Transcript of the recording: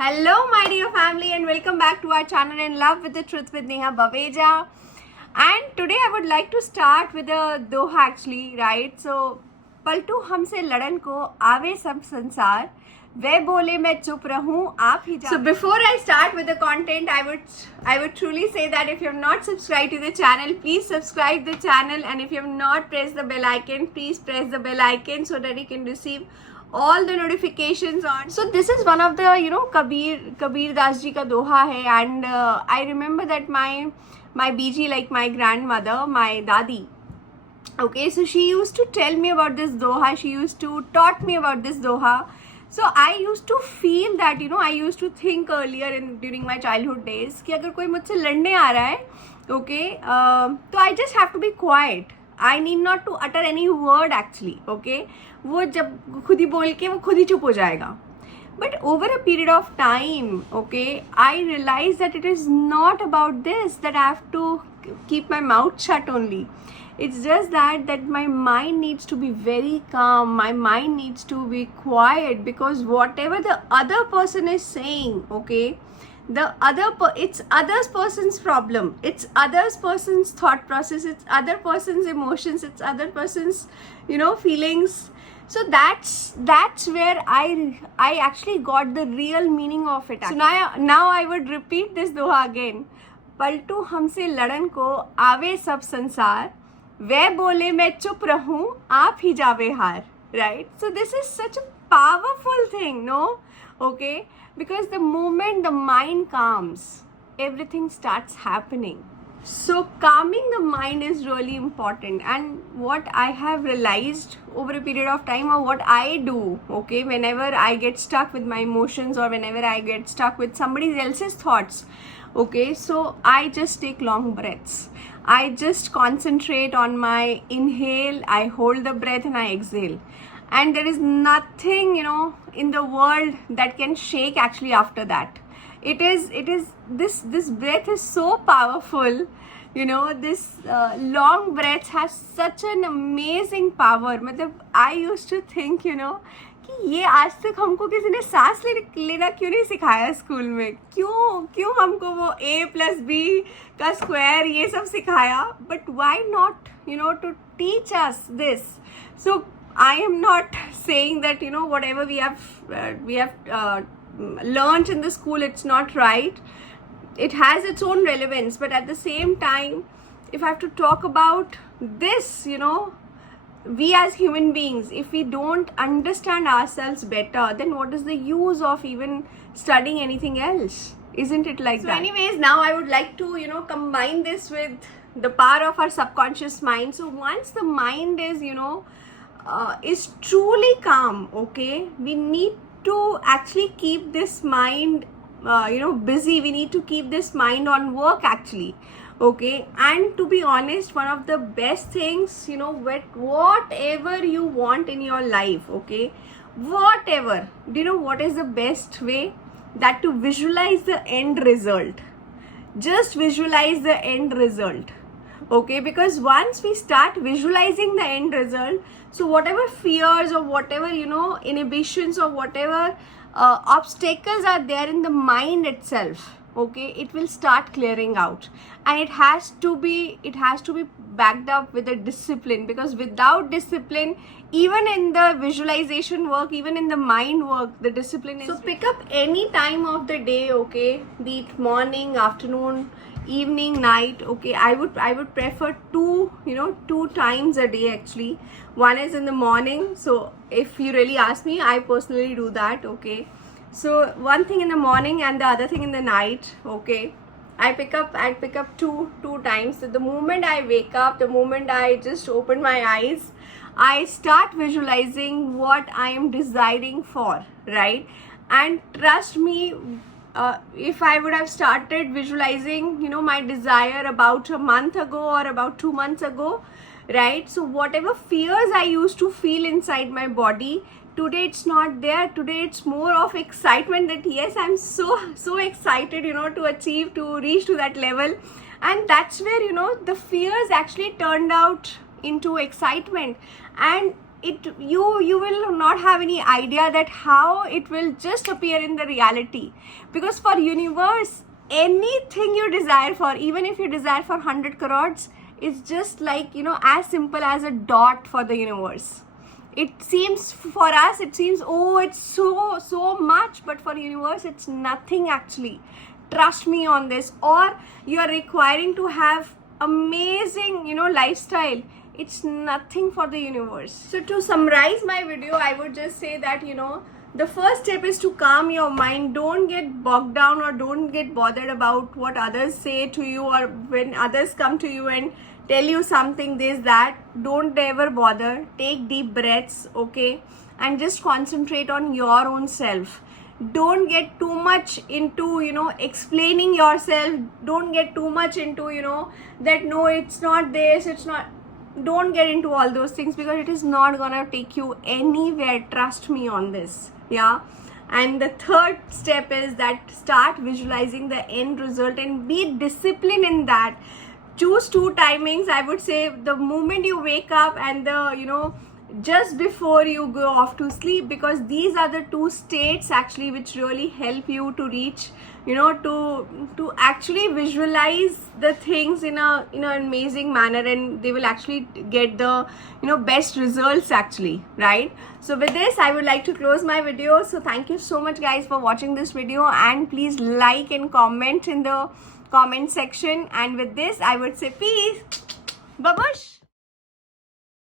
Hello, my dear family, and welcome back to our channel In Love with the Truth with Neha Baveja. And today I would like to start with a doha actually, right? So, Paltu हमसे लड़न को आवे सब संसार वे बोले मैं चुप रहूं आप ही जाने. So before I start with the content, I would truly say that if you have not subscribed to the channel, please subscribe the channel, and if you have not pressed the bell icon, please press the bell icon so that you can receive all the notifications on. So this is one of the Kabir Das ji ka doha hai, and I remember that my BG, like my grandmother, my dadi, okay, so she used to tell me about this doha, she used to taught me about this doha. So I used to feel that, I used to think earlier during my childhood days कि अगर कोई मुझसे लड़ने आ रहा है, okay, तो I just have to be quiet. I need not to utter any word actually, okay. वो जब खुद ही बोल के वो खुद ही चुप हो जाएगा. But over a period of time, okay, I realized that it is not about this, that I have to keep my mouth shut only. It's just that my mind needs to be very calm. My mind needs to be quiet, because whatever the other person is saying, okay, it's other person's problem. It's other person's thought process. It's other person's emotions. It's other person's, feelings. So that's where I actually got the real meaning of it. So now I would repeat this doha again. Paltu हमसे लड़न को आवे सब संसार वे बोले मैं चुप रहूं आप ही जावे हार. Right? So this is such a powerful thing, no? Okay? Because the moment the mind calms, everything starts happening. So calming the mind is really important, and what I have realized over a period of time, or what I do, okay, whenever I get stuck with my emotions, or whenever I get stuck with somebody else's thoughts, okay, so I just take long breaths. I just concentrate on my inhale, I hold the breath, and I exhale. And there is nothing, in the world that can shake actually after that. This breath is so powerful, this long breath has such an amazing power. मतलब I used to think, कि ये आज तक हमको किसी ने सांस लेना क्यों नहीं सिखाया स्कूल में, क्यों हमको वो a+b का स्क्वायर ये सब सिखाया. But why not, to teach us this? So I am not saying that, whatever we have learned in the school, it's not right. It has its own relevance, but at the same time, if I have to talk about this, we as human beings, if we don't understand ourselves better, then what is the use of even studying anything else? Isn't it like that? So anyways, now I would like to, combine this with the power of our subconscious mind. So once the mind is truly calm, okay, we need to actually keep this mind busy. We need to keep this mind on work actually, okay. And to be honest, one of the best things, whatever you want in your life, okay, whatever, do you know what is the best way? That to visualize the end result. Just visualize the end result, okay, because once we start visualizing the end result, so whatever fears or whatever inhibitions or whatever obstacles are there in the mind itself, okay, it will start clearing out. And it has to be backed up with a discipline, because without discipline, even in the visualization work, even in the mind work, the discipline is. So pick up any time of the day, okay, be it morning, afternoon, evening, night, okay. I would prefer two times a day actually. One is in the morning. So if you really ask me, I personally do that, okay. So one thing in the morning and the other thing in the night, okay. I pick up two times. So the moment I wake up, the moment I just open my eyes, I start visualizing what I am desiring for, right? And trust me, if I would have started visualizing, my desire about a month ago or about 2 months ago, right? So whatever fears I used to feel inside my body, today it's not there. Today it's more of excitement that yes, I'm so excited, to reach to that level. And that's where, the fears actually turned out into excitement. And you will not have any idea that how it will just appear in the reality. Because for universe, anything you desire for, even if you desire for 100 crores, it's just like, as simple as a dot for the universe. It seems, for us it seems, oh, it's so much, but for universe it's nothing actually. Trust me on this. Or you are requiring to have amazing, lifestyle. It's nothing for the universe. So to summarize my video, I would just say that, the first step is to calm your mind. Don't get bogged down or don't get bothered about what others say to you, or when others come to you and tell you something, this, that. Don't ever bother. Take deep breaths, okay? And just concentrate on your own self. Don't get too much into, explaining yourself. Don't get too much into, that no, it's not this, it's not. Don't get into all those things, because it is not gonna take you anywhere. Trust me on this. Yeah. And the third step is that start visualizing the end result and be disciplined in that. Choose 2 timings. I would say the moment you wake up and the, just before you go off to sleep, because these are the 2 states actually which really help you to reach, to actually visualize the things in a amazing manner, and they will actually get the best results actually, right? So with this, I would like to close my video. So thank you so much guys for watching this video, and please like and comment in the comment section. And with this, I would say peace. Babush.